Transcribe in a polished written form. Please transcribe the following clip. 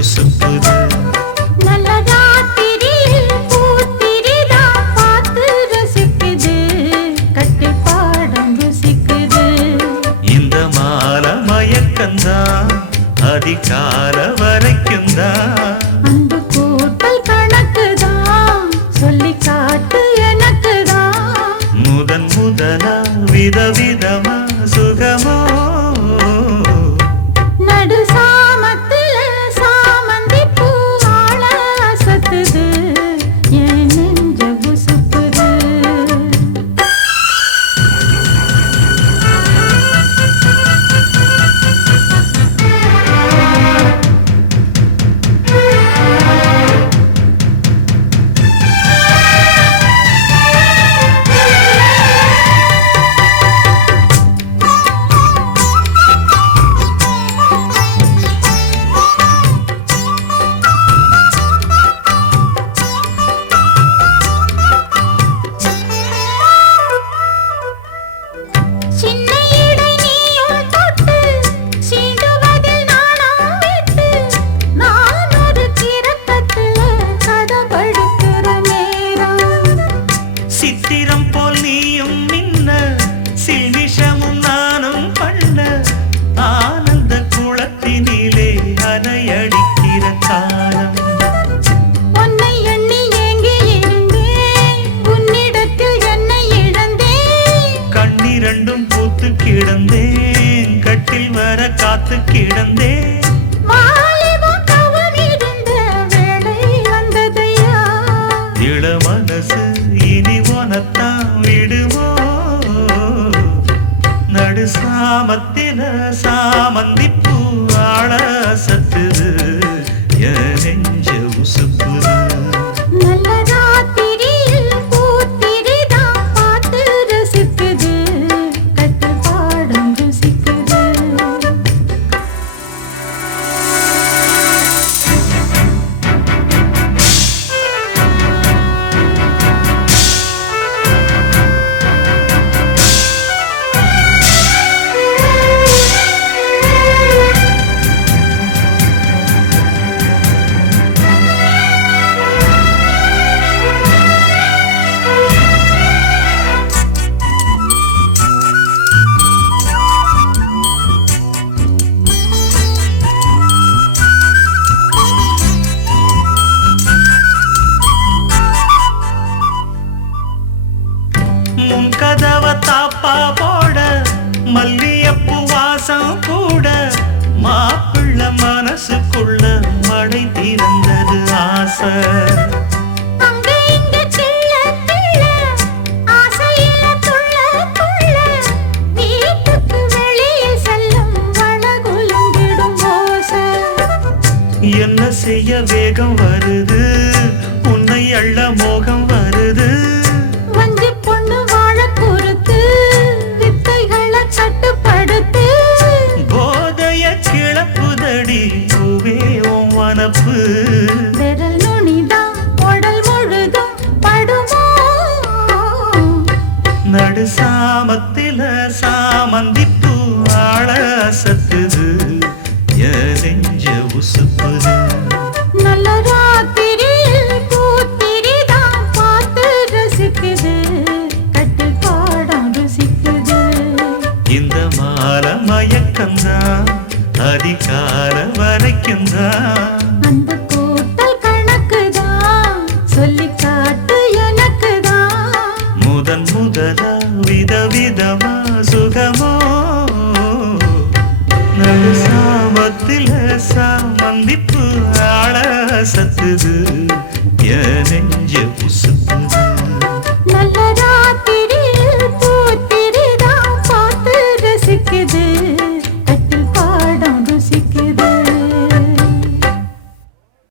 உசுப்புது. இந்த மாலை மயக்கந்தான் அதிகால வரைக்கும் தான். அந்த கூட்டல் கணக்குதான் சொல்லி காட்டு எனக்குதான். முதன் முதலா விதவிதமா சுகமோ நடு சாமத்துல சாமந்தி பூவாழ அசத்துது என் நெஞ்ச உசுப்புது. சித்திரம் போல் நீயும் நின்ன சில்விஷமும் நானும் பண்ண ஆனந்த குளத்தினிலே அலையடிக்கிற காலம். உன்னை எண்ணி ஏங்கி இருந்தேன் உன்னிடத்தில் என்னை இழந்தேன். கண்ணிரண்டும் பூத்து கிடந்தேன் கட்டில் வர காத்து கிடந்தேன். வாலிபம் தவம் இருந்த வேளை வந்ததையா. இள மனசு இனி உனத்தான் விடுமோ. நடு சாமத்தில சாமந்தி பூவாழ சத்துது என் நெஞ்ச உசுப்புது. நல்ல ராத்திரியில் பூத்திரிதான் பார்த்து ரசிக்குது கட்டு பாடம் ருசிக்குது. முன் கதவ தாப்பா போட மல்லியப்பூ வாசம் கூட மாப்பிள்ள மனசுக்குள்ள மழை திறந்தது ஆசை. அங்க இங்க கிள்ள கிள்ள ஆசையில துள்ள துள்ள வீட்டுக்கு வெளியே செல்லும் வளகுலுங்கிடும் ஓசை. என்ன செய்ய வேகம் வருது உன்னை அள்ள மோகம் வருது. வஞ்சி பொண்ணு வாழ குறுத்து வித்தைகளை கட்டுப்படுத்து. போதைய கிளப்புதடி பூவே உன் வனப்பு. விரல் நுனிதான் உடல் முழுதும் படுமோ. நடு சாமத்தில சாமந்தி பூவாழ சத்துது என் நெஞ்ச உசுப்பு.